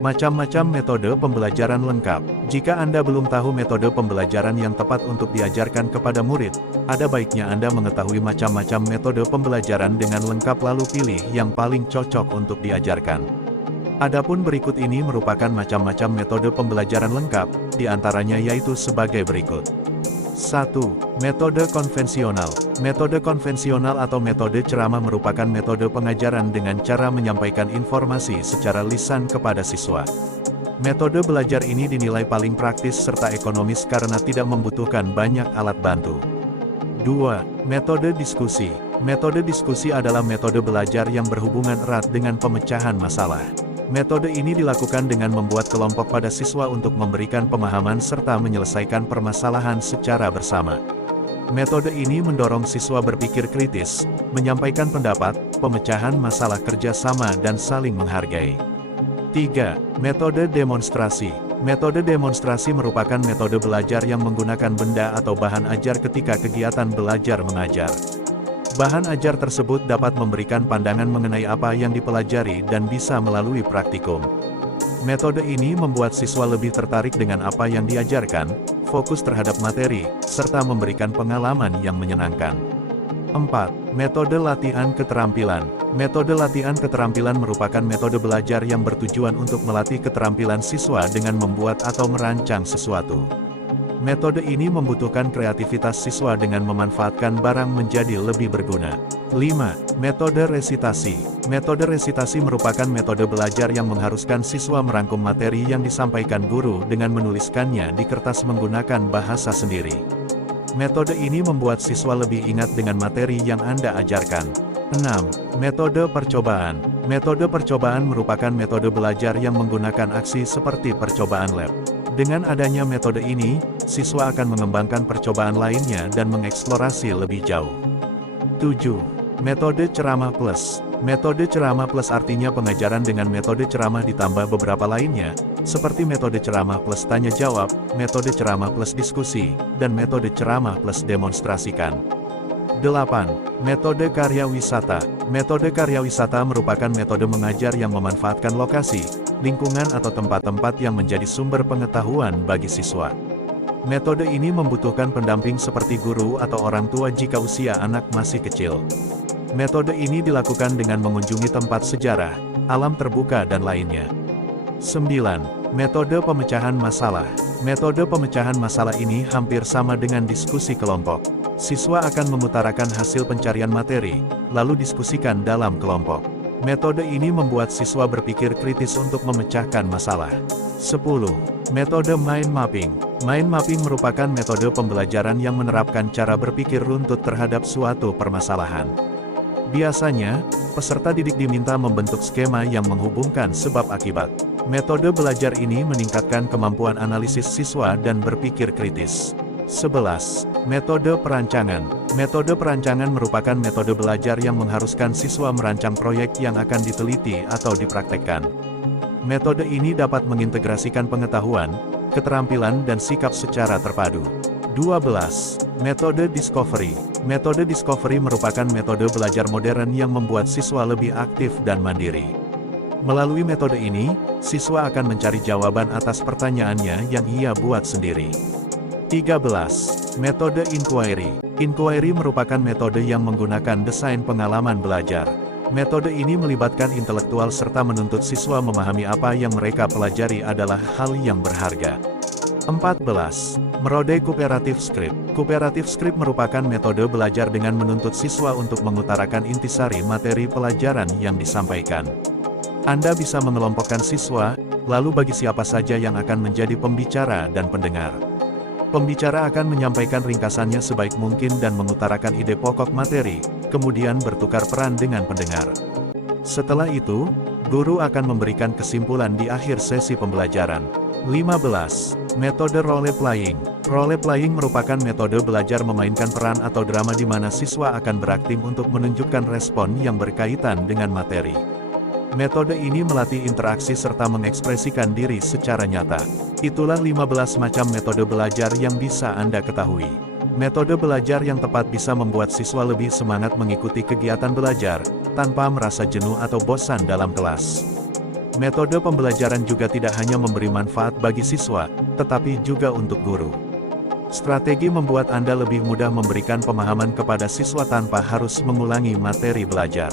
Macam-macam metode pembelajaran lengkap. Jika Anda belum tahu metode pembelajaran yang tepat untuk diajarkan kepada murid, ada baiknya Anda mengetahui macam-macam metode pembelajaran dengan lengkap lalu pilih yang paling cocok untuk diajarkan. Adapun berikut ini merupakan macam-macam metode pembelajaran lengkap, di antaranya yaitu sebagai berikut. 1. Metode konvensional. Metode konvensional atau metode ceramah merupakan metode pengajaran dengan cara menyampaikan informasi secara lisan kepada siswa. Metode belajar ini dinilai paling praktis serta ekonomis karena tidak membutuhkan banyak alat bantu. 2. Metode diskusi. Metode diskusi adalah metode belajar yang berhubungan erat dengan pemecahan masalah. Metode ini dilakukan dengan membuat kelompok pada siswa untuk memberikan pemahaman serta menyelesaikan permasalahan secara bersama. Metode ini mendorong siswa berpikir kritis, menyampaikan pendapat, pemecahan masalah kerjasama dan saling menghargai. 3. Metode demonstrasi. Metode demonstrasi merupakan metode belajar yang menggunakan benda atau bahan ajar ketika kegiatan belajar mengajar. Bahan ajar tersebut dapat memberikan pandangan mengenai apa yang dipelajari dan bisa melalui praktikum. Metode ini membuat siswa lebih tertarik dengan apa yang diajarkan, fokus terhadap materi, serta memberikan pengalaman yang menyenangkan. 4. Metode latihan keterampilan. Metode latihan keterampilan merupakan metode belajar yang bertujuan untuk melatih keterampilan siswa dengan membuat atau merancang sesuatu. Metode ini membutuhkan kreativitas siswa dengan memanfaatkan barang menjadi lebih berguna. 5. Metode resitasi. Metode resitasi merupakan metode belajar yang mengharuskan siswa merangkum materi yang disampaikan guru dengan menuliskannya di kertas menggunakan bahasa sendiri. Metode ini membuat siswa lebih ingat dengan materi yang Anda ajarkan. 6. Metode percobaan. Metode percobaan merupakan metode belajar yang menggunakan aksi seperti percobaan lab. Dengan adanya metode ini, siswa akan mengembangkan percobaan lainnya dan mengeksplorasi lebih jauh. 7. Metode ceramah plus. Metode ceramah plus artinya pengajaran dengan metode ceramah ditambah beberapa lainnya, seperti metode ceramah plus tanya jawab, metode ceramah plus diskusi, dan metode ceramah plus demonstrasikan. 8. Metode karya wisata. Metode karya wisata merupakan metode mengajar yang memanfaatkan lokasi, lingkungan atau tempat-tempat yang menjadi sumber pengetahuan bagi siswa. Metode ini membutuhkan pendamping seperti guru atau orang tua jika usia anak masih kecil. Metode ini dilakukan dengan mengunjungi tempat sejarah, alam terbuka dan lainnya. 9. Metode pemecahan masalah. Metode pemecahan masalah ini hampir sama dengan diskusi kelompok. Siswa akan memutarakan hasil pencarian materi, lalu diskusikan dalam kelompok. Metode ini membuat siswa berpikir kritis untuk memecahkan masalah. 10. Metode mind mapping. Mind mapping merupakan metode pembelajaran yang menerapkan cara berpikir runtut terhadap suatu permasalahan. Biasanya, peserta didik diminta membentuk skema yang menghubungkan sebab akibat. Metode belajar ini meningkatkan kemampuan analisis siswa dan berpikir kritis. 11. Metode perancangan. Metode perancangan merupakan metode belajar yang mengharuskan siswa merancang proyek yang akan diteliti atau dipraktekkan. Metode ini dapat mengintegrasikan pengetahuan, keterampilan dan sikap secara terpadu. 12. Metode discovery. Metode discovery merupakan metode belajar modern yang membuat siswa lebih aktif dan mandiri. Melalui metode ini, siswa akan mencari jawaban atas pertanyaannya yang ia buat sendiri. 13. Metode inquiry. Inquiry merupakan metode yang menggunakan desain pengalaman belajar. Metode ini melibatkan intelektual serta menuntut siswa memahami apa yang mereka pelajari adalah hal yang berharga. 14. Merode Cooperative Script. Cooperative Script merupakan metode belajar dengan menuntut siswa untuk mengutarakan intisari materi pelajaran yang disampaikan. Anda bisa mengelompokkan siswa, lalu bagi siapa saja yang akan menjadi pembicara dan pendengar. Pembicara akan menyampaikan ringkasannya sebaik mungkin dan mengutarakan ide pokok materi, kemudian bertukar peran dengan pendengar. Setelah itu, guru akan memberikan kesimpulan di akhir sesi pembelajaran. 15. Metode role playing. Role playing merupakan metode belajar memainkan peran atau drama di mana siswa akan berakting untuk menunjukkan respon yang berkaitan dengan materi. Metode ini melatih interaksi serta mengekspresikan diri secara nyata. Itulah 15 macam metode belajar yang bisa Anda ketahui. Metode belajar yang tepat bisa membuat siswa lebih semangat mengikuti kegiatan belajar, tanpa merasa jenuh atau bosan dalam kelas. Metode pembelajaran juga tidak hanya memberi manfaat bagi siswa, tetapi juga untuk guru. Strategi membuat Anda lebih mudah memberikan pemahaman kepada siswa tanpa harus mengulangi materi belajar.